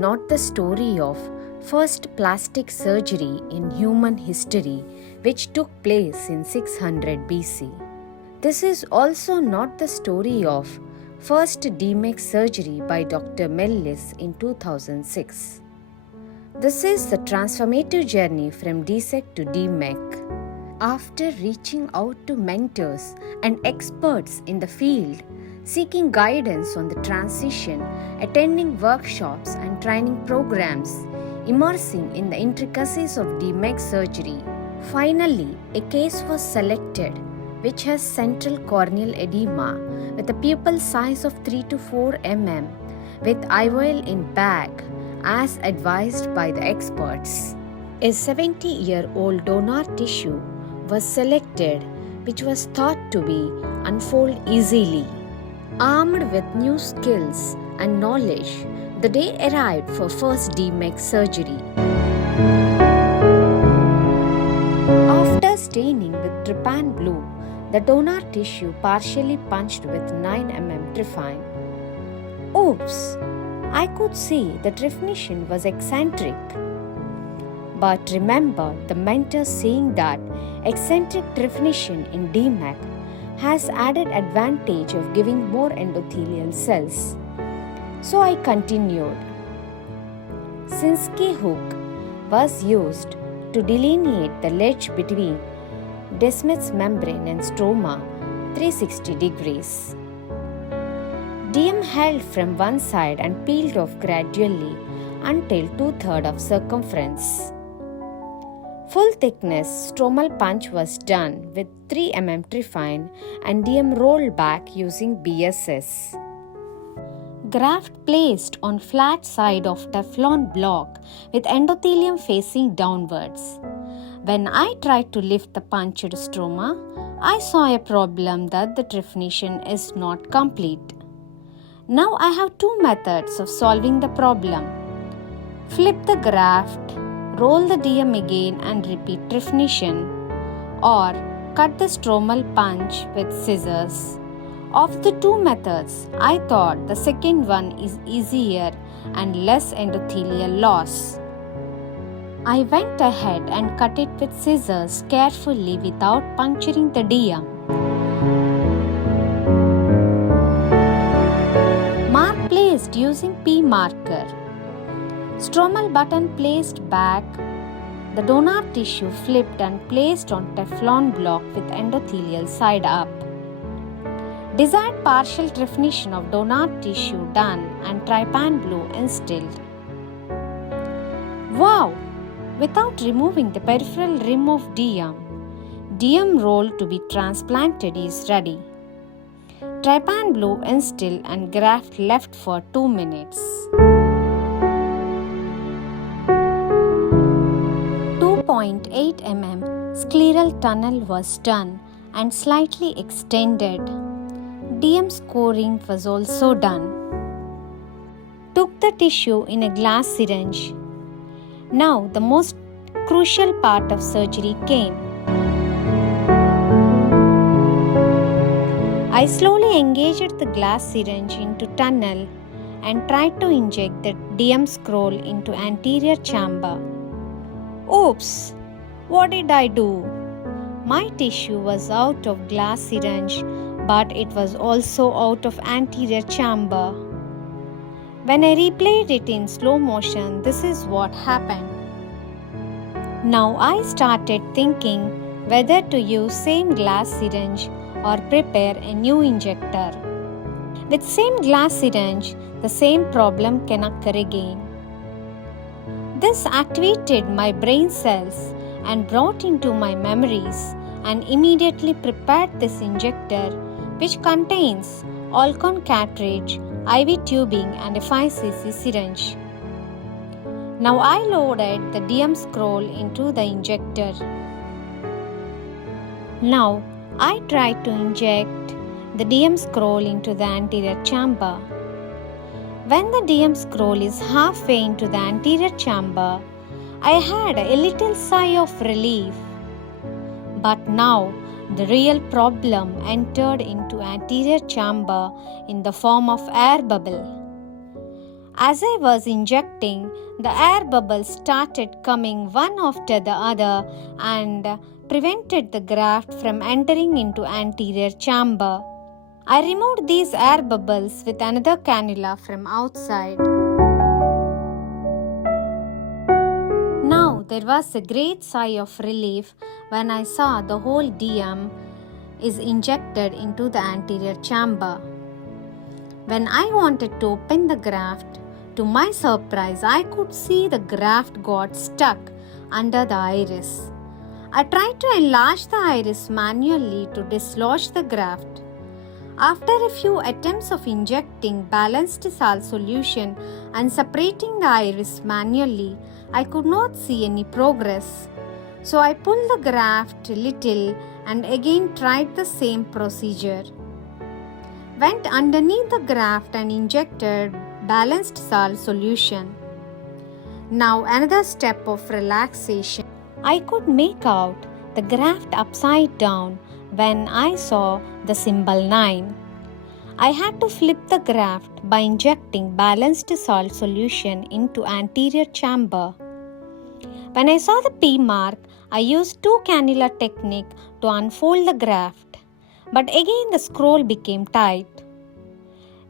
not the story of first plastic surgery in human history which took place in 600 BC. This is also not the story of first DMEK surgery by Dr. Mellis in 2006. This is the transformative journey from DSEC to DMEK. After reaching out to mentors and experts in the field, seeking guidance on the transition, attending workshops and training programs, immersing in the intricacies of DMEK surgery, finally a case was selected which has central corneal edema with a pupil size of 3 to 4 mm with IOL in bag as advised by the experts. A 70-year-old donor tissue was selected which was thought to be unfold easily. Armed with new skills and knowledge, the day arrived for first DMEK surgery. After staining with trypan blue, the donor tissue partially punched with 9 mm trypan. Oops! I could see the definition was eccentric. But remember the mentor saying that eccentric definition in DMEK has added advantage of giving more endothelial cells. So I continued. Sinski hook was used to delineate the ledge between Descemet's membrane and stroma 360 degrees. DM held from one side and peeled off gradually until 2/3 of circumference. Full thickness stromal punch was done with 3 mm trypan and DM rolled back using BSS. Graft placed on flat side of Teflon block with endothelium facing downwards. When I tried to lift the punctured stroma, I saw a problem that the definition is not complete. Now I have two methods of solving the problem. Flip the graft, roll the DM again and repeat definition, or cut the stromal punch with scissors. Of the two methods, I thought the second one is easier and less endothelial loss. I went ahead and cut it with scissors carefully without puncturing the DM. Mark placed using P marker. Stromal button placed back. The donor tissue flipped and placed on Teflon block with endothelial side up. Desired partial definition of donor tissue done and trypan blue instilled. Wow! Without removing the peripheral rim of DM roll to be transplanted is ready. Trypan blue instill and graft left for 2 minutes. 2.8 mm scleral tunnel was done and slightly extended. DM scoring was also done. Took the tissue in a glass syringe. Now the most crucial part of surgery came. I slowly engaged the glass syringe into tunnel and tried to inject the DM scroll into anterior chamber. Oops! What did I do? My tissue was out of glass syringe, but it was also out of anterior chamber. When I replayed it in slow motion, this is what happened. Now I started thinking whether to use same glass syringe or prepare a new injector. With same glass syringe, the same problem can occur again. This activated my brain cells and brought into my memories and immediately prepared this injector, which contains Alcon cartridge, IV tubing and a 5cc syringe. Now I loaded the DM scroll into the injector. Now I tried to inject the DM scroll into the anterior chamber. When the DM scroll is halfway into the anterior chamber, I had a little sigh of relief. But now the real problem entered into anterior chamber in the form of air bubble. As I was injecting, the air bubbles started coming one after the other and prevented the graft from entering into anterior chamber. I removed these air bubbles with another cannula from outside. Now there was a great sigh of relief when I saw the whole DM is injected into the anterior chamber. When I wanted to open the graft, to my surprise, I could see the graft got stuck under the iris. I tried to enlarge the iris manually to dislodge the graft. After a few attempts of injecting balanced salt solution and separating the iris manually, I could not see any progress. So I pulled the graft a little and again tried the same procedure. Went underneath the graft and injected balanced salt solution. Now another step of relaxation. I could make out the graft upside down when I saw the symbol 9. I had to flip the graft by injecting balanced salt solution into anterior chamber. When I saw the P mark, I used 2 cannula technique to unfold the graft, but again the scroll became tight.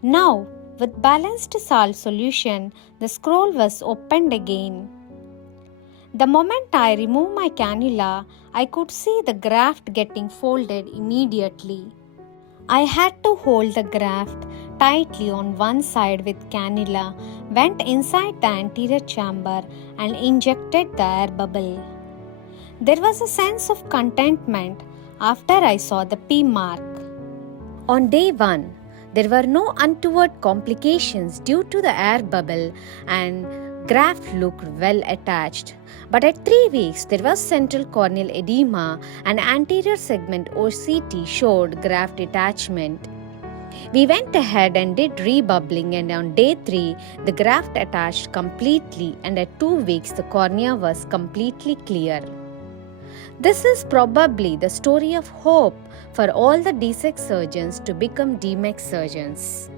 Now, with balanced salt solution, the scroll was opened again. The moment I removed my cannula, I could see the graft getting folded immediately. I had to hold the graft tightly on one side with cannula, went inside the anterior chamber and injected the air bubble. There was a sense of contentment after I saw the P mark. On day 1, there were no untoward complications due to the air bubble and graft looked well attached. But at 3 weeks, there was central corneal edema and anterior segment OCT showed graft detachment. We went ahead and did rebubbling, and on day 3, the graft attached completely, and at 2 weeks, the cornea was completely clear. This is probably the story of hope for all the DSEK surgeons to become DMEK surgeons.